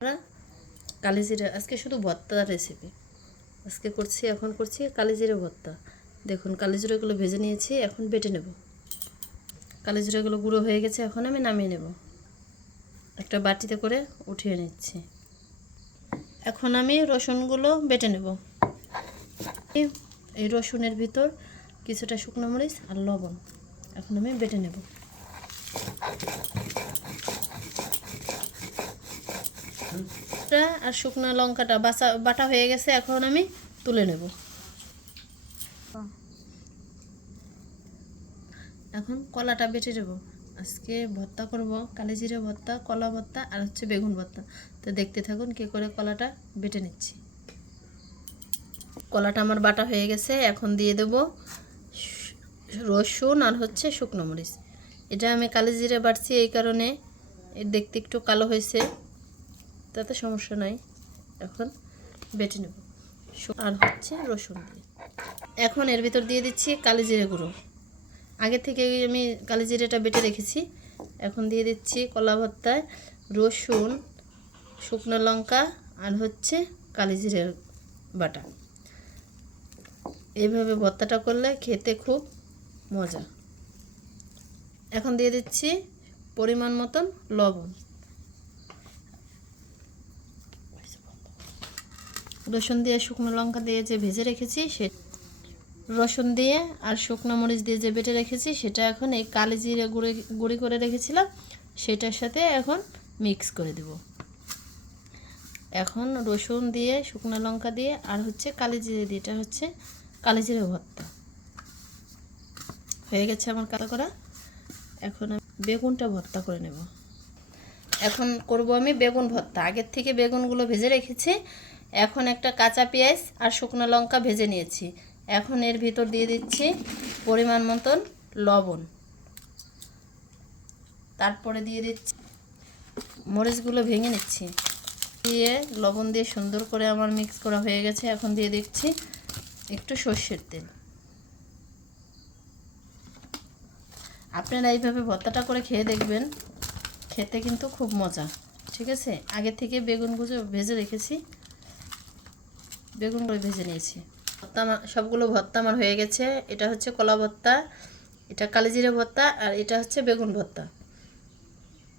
আমরা কালিজিরা আজকে শুধু ভর্তা রেসিপি আজকে করছি। এখন করছি কালিজিরা ভর্তা। দেখুন কালিজিরাগুলো ভেজে নিয়েছি, এখন বেটে নেব। কালিজিরাগুলো গুঁড়ো হয়ে গেছে, এখন আমি নামিয়ে নেব। একটা বাটিতে করে উঠিয়ে নিচ্ছি। এখন আমি রসুনগুলো বেটে নেব। এই রসুনের ভিতর কিছুটা শুকনো মরিচ আর লবণ এখন আমি বেটে নেব। আর শুকনো লঙ্কাটা বাটা হয়ে গেছে, এখন আমি তুলে নেব। এখন কলাটা বেটে নেব। আজকে ভর্তা করব কালিজিরা ভর্তা, কলা ভর্তা আর হচ্ছে বেগুন ভর্তা। তো দেখতে থাকুন কী করে কলাটা বেটে নিচ্ছি। কলাটা আমার বাটা হয়ে গেছে, এখন দিয়ে দেব রসুন আর হচ্ছে শুকনো মরিচ। এটা আমি কালিজিরা বাটছি এই কারণে দেখতে একটু কালো হয়েছে, তাতে সমস্যা নাই। এখন বেটে নেব আর হচ্ছে রসুন দিয়ে। এখন এর ভিতর দিয়ে দিচ্ছি কালিজিরা গুঁড়ো। আগে থেকে আমি কালিজিরাটা বেটে রেখেছি। এখন দিয়ে দিচ্ছি কলা ভর্তায় রসুন, শুকনো লঙ্কা আর হচ্ছে কালিজিরার বাটা। এইভাবে ভর্তাটা করলে খেতে খুব মজা। এখন দিয়ে দিচ্ছি পরিমাণ মতন লবণ। রসুন দিয়ে শুকনো লঙ্কা দিয়ে যে ভেজে রেখেছি সে রসুন দিয়ে আর শুকনো মরিচ দিয়ে যে বেটে রেখেছি সেটা এখন এই কালিজিরা গুঁড়ি করে রেখেছিলাম সেটার সাথে এখন মিক্স করে দেব। এখন রসুন দিয়ে শুকনো লঙ্কা দিয়ে আর হচ্ছে কালিজিরা দিয়ে, এটা হচ্ছে কালিজিরা ভর্তা হয়ে গেছে আমার কাটা করা। এখন আমি বেগুনটা ভর্তা করে নেব। এখন করব আমি বেগুন ভর্তা। আগের থেকে বেগুনগুলো ভেজে রেখেছি। এখন একটা কাঁচা পেঁয়াজ আর শুকনো লঙ্কা ভেজে নিয়েছি। এখন এর ভিতর দিয়ে দিচ্ছি পরিমাণ মতন লবণ। তারপরে দিয়ে দিচ্ছি মরিচগুলো ভেঙে নিচ্ছি, দিয়ে লবণ দিয়ে সুন্দর করে আমার মিক্স করা হয়ে গেছে। এখন দিয়ে দিচ্ছি একটু সর্ষের তেল। আপনারা এইভাবে ভর্তাটা করে খেয়ে দেখবেন, খেতে কিন্তু খুব মজা। ঠিক আছে, আগে থেকে বেগুনগুলো ভেজে রেখেছি, বেগুনগুলো ভেজে নিয়েছি। ভর্তা সবগুলো ভর্তা আমার হয়ে গেছে। এটা হচ্ছে কলা ভর্তা, এটা কালিজিরা ভর্তা আর এটা হচ্ছে বেগুন ভর্তা।